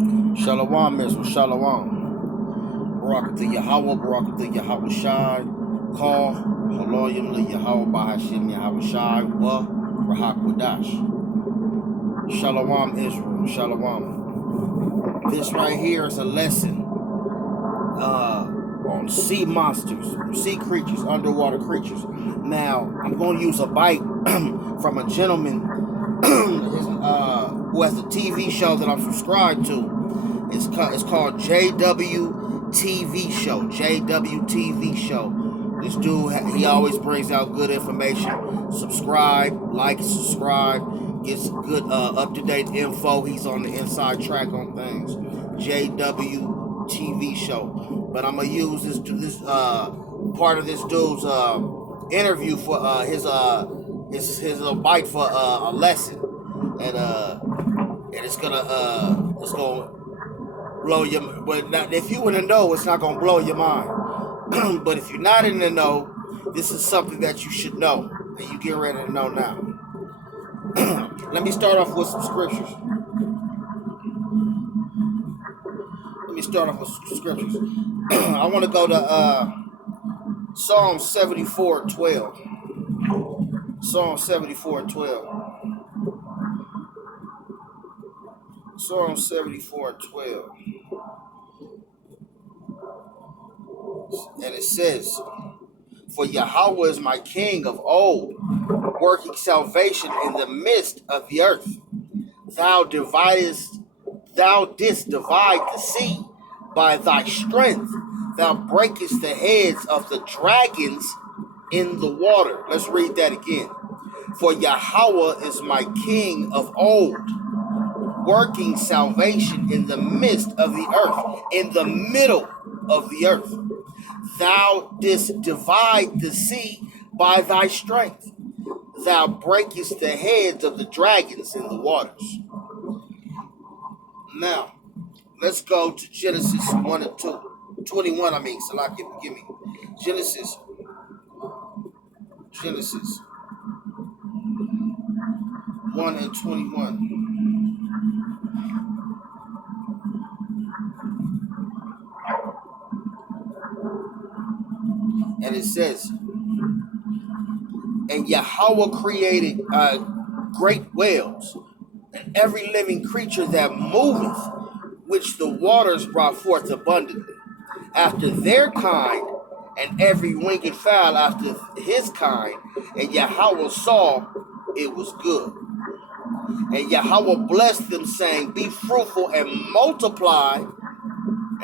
Shalom Israel, Shalom. Barakatah Yahweh, Barakatah Yahweh Shai, Call, Haloyim Le Yahweh Bahashim Yahweh Shai, Wa, Rahak Wadash. Shalom Israel, Shalom. This right here is a lesson on sea monsters, sea creatures, underwater creatures. Now, I'm going to use a bite from a gentleman who has a TV show that I'm subscribed to. It's called JWTV Show. JWTV Show. This dude, he always brings out good information. Subscribe, like, subscribe. Gets good up-to-date info. He's on the inside track on things. JWTV Show. But I'm gonna use this part of this dude's interview for his little bite for a lesson, and it's gonna blow your. But not, if you in the know, it's not gonna blow your mind. But if you're not in the know, this is something that you should know, and you get ready to know now. Let me start off with some scriptures. I want to go to Psalm 74:12. Psalm 74:12. Psalm 74:12. And it says, "For Yahweh is my king of old, working salvation in the midst of the earth. Thou didst divide the sea by thy strength. Thou breakest the heads of the dragons in the water." Let's read that again. "For Yahweh is my king of old, working salvation in the midst of the earth," in the middle of the earth. "Thou didst divide the sea by thy strength. Thou breakest the heads of the dragons in the waters." Now, let's go to Genesis 1 and 2. 21, Salaki, forgive me. Genesis 1 and 21. And it says, "And Yahweh created great whales, and every living creature that moveth, which the waters brought forth abundantly, after their kind, and every winged fowl after his kind. And Yahweh saw it was good. And Yahweh blessed them, saying, Be fruitful and multiply,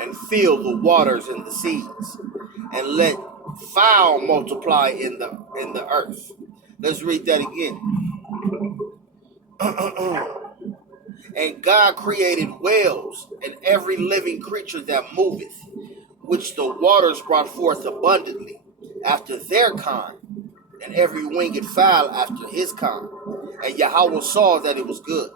and fill the waters and the seas, and let fowl multiply in the earth." Let's read that again. "And God created whales and every living creature that moveth, which the waters brought forth abundantly, after their kind, and every winged fowl after his kind. And Yahweh saw that it was good.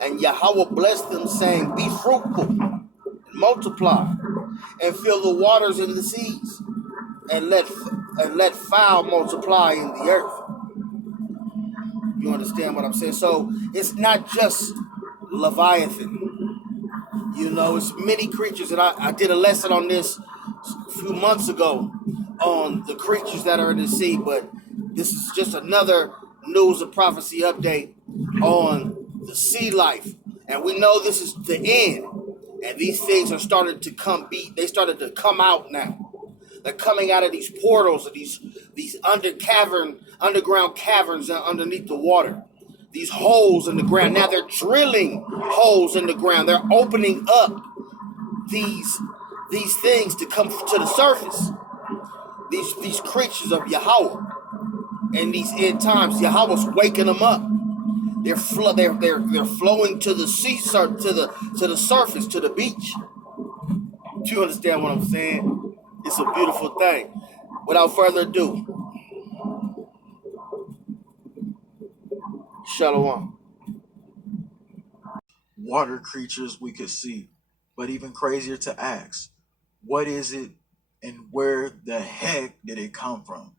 And Yahweh blessed them, saying, Be fruitful, and multiply, and fill the waters and the seas, and let fowl multiply in the earth." You understand what I'm saying? So it's not just Leviathan. It's many creatures. And I did a lesson on this a few months ago on the creatures that are in the sea. But this is just another news and prophecy update on the sea life. And we know this is the end. And these things are starting to they started to come out now. They're coming out of these portals of these underground caverns underneath the water. These holes in the ground. Now they're drilling holes in the ground. They're opening up these things to come to the surface. These creatures of Yahweh. And these end times, Yahweh's waking them up. They're flowing to the sea, to the surface, to the beach. Do you understand what I'm saying? It's a beautiful thing. Without further ado, Shalom. Water creatures we could see, but even crazier to ask, what is it and where the heck did it come from?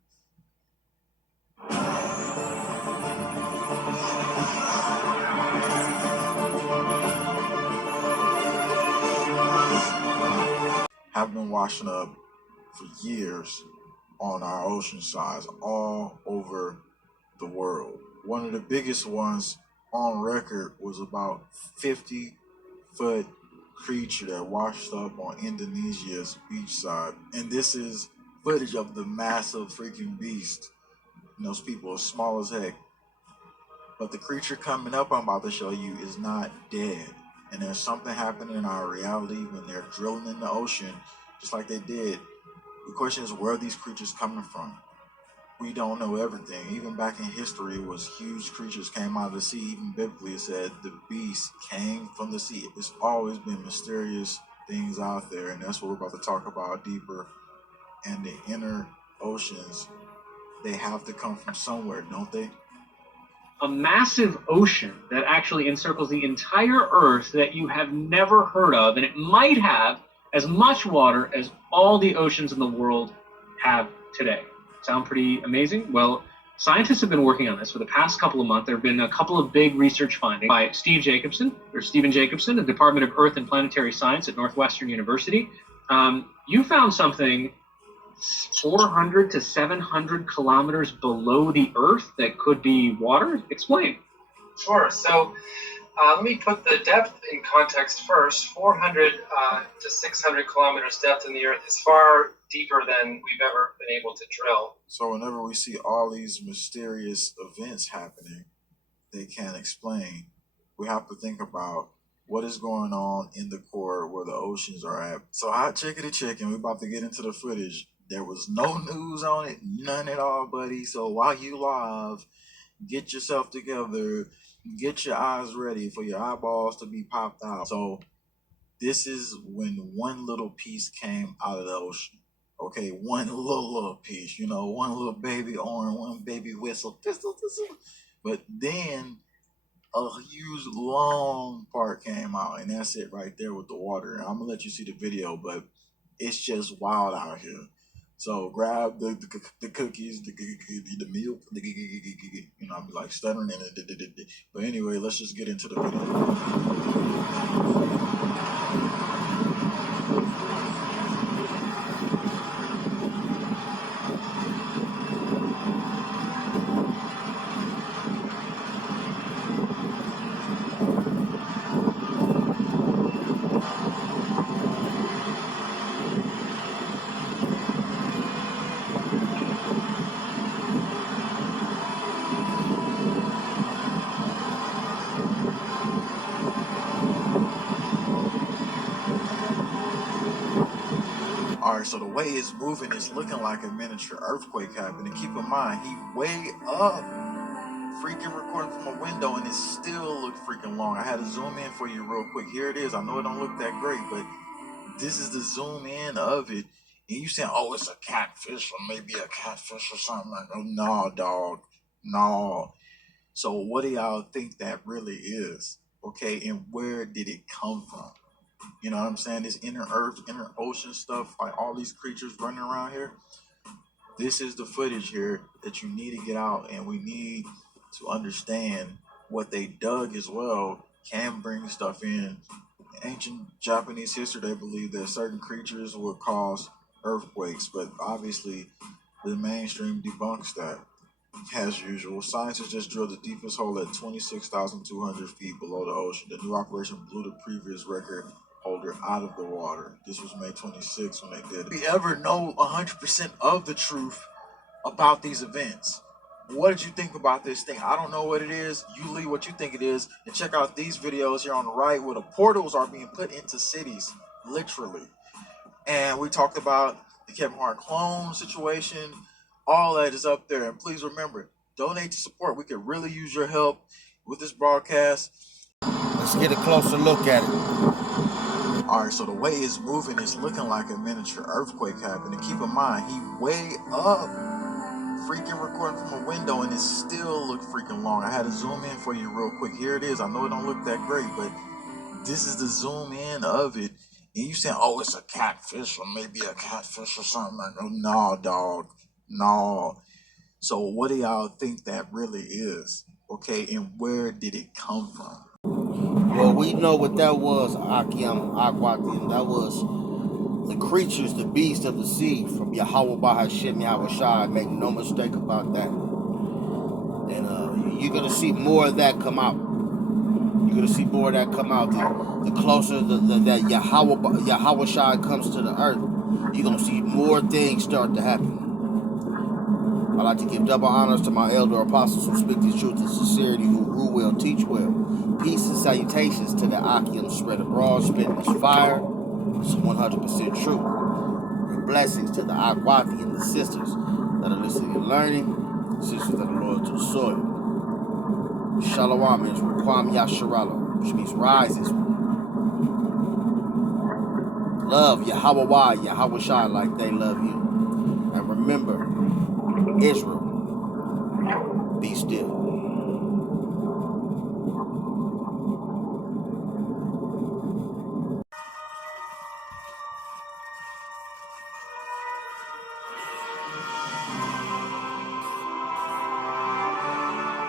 washing up for years on our ocean sides all over the world. One of the biggest ones on record was about 50-foot creature that washed up on Indonesia's beachside. And this is footage of the massive freaking beast. And those people are small as heck. But the creature coming up I'm about to show you is not dead. And there's something happening in our reality when they're drilling in the ocean, just like they did. The question is, where are these creatures coming from? We don't know everything. Even back in history, it was huge creatures came out of the sea. Even biblically, it said the beast came from the sea. It's always been mysterious things out there, and that's what we're about to talk about deeper. And the inner oceans, they have to come from somewhere, don't they? A massive ocean that actually encircles the entire Earth that you have never heard of, and it might have as much water as all the oceans in the world have today. Sound pretty amazing? Well, scientists have been working on this for the past couple of months. There have been a couple of big research findings by Stephen Jacobson, the Department of Earth and Planetary Science at Northwestern University. You found something 400 to 700 kilometers below the Earth that could be water? Explain. Sure. So let me put the depth in context first. 400 to 600 kilometers depth in the Earth is far deeper than we've ever been able to drill. So whenever we see all these mysterious events happening, they can't explain. We have to think about what is going on in the core where the oceans are at. So hot chicken, we're about to get into the footage. There was no news on it, none at all, buddy. So while you live, get yourself together, get your eyes ready for your eyeballs to be popped out. So this is when one little piece came out of the ocean. Okay, one little piece, one little baby horn, one baby whistle. But then a huge long part came out, and that's it right there with the water. And I'm gonna let you see the video, but it's just wild out here. So grab the cookies, the milk, I'll be like stuttering in it. But anyway, let's just get into the video. Alright, so the way it's moving is looking like a miniature earthquake happened. And keep in mind, he way up, freaking recording from a window, and it still looked freaking long. I had to zoom in for you real quick. Here it is. I know it don't look that great, but this is the zoom in of it. And you saying, oh, it's a catfish, or maybe a catfish or something like that. No, dog. No. So what do y'all think that really is? Okay, and where did it come from? You know what I'm saying? This inner earth, inner ocean stuff, like all these creatures running around here. This is the footage here that you need to get out, and we need to understand what they dug as well can bring stuff in. Ancient Japanese history, they believe that certain creatures would cause earthquakes, but obviously the mainstream debunks that. As usual, scientists just drilled the deepest hole at 26,200 feet below the ocean. The new operation blew the previous record holder out of the water. This was May 26 when they did it. If we ever know 100% of the truth about these events, what did you think about this thing? I don't know what it is. You leave what you think it is, and check out these videos here on the right where the portals are being put into cities, literally. And we talked about the Kevin Hart clone situation. All that is up there. And please remember, donate to support. We could really use your help with this broadcast. Let's get a closer look at it. Alright, so the way it's moving is looking like a miniature earthquake happened. And keep in mind, he way up, freaking recording from a window, and it still looked freaking long. I had to zoom in for you real quick. Here it is. I know it don't look that great, but this is the zoom in of it. And you saying, oh, it's a catfish, or maybe a catfish or something like that. No, dog. No. So what do y'all think that really is? Okay, and where did it come from? Well, we know what that was, Akim Aquatim. That was the creatures, the beasts of the sea from Yahweh Bahashem Yahweh Shai. Make no mistake about that. And you're going to see more of that come out. You're going to see more of that come out. The closer that Yahweh Shai comes to the earth, you're going to see more things start to happen. I'd like to give double honors to my elder apostles who speak the truth in sincerity, who rule well, teach well. Peace and salutations to the Akim spread abroad, spitting this fire. It's 100% true. And blessings to the Akwati and the sisters that are listening and learning, sisters that are loyal to the soil. Shalom is Kwam Yasharala, which means rises. Love Yahweh Yahweh Shai like they love you. And remember, Israel,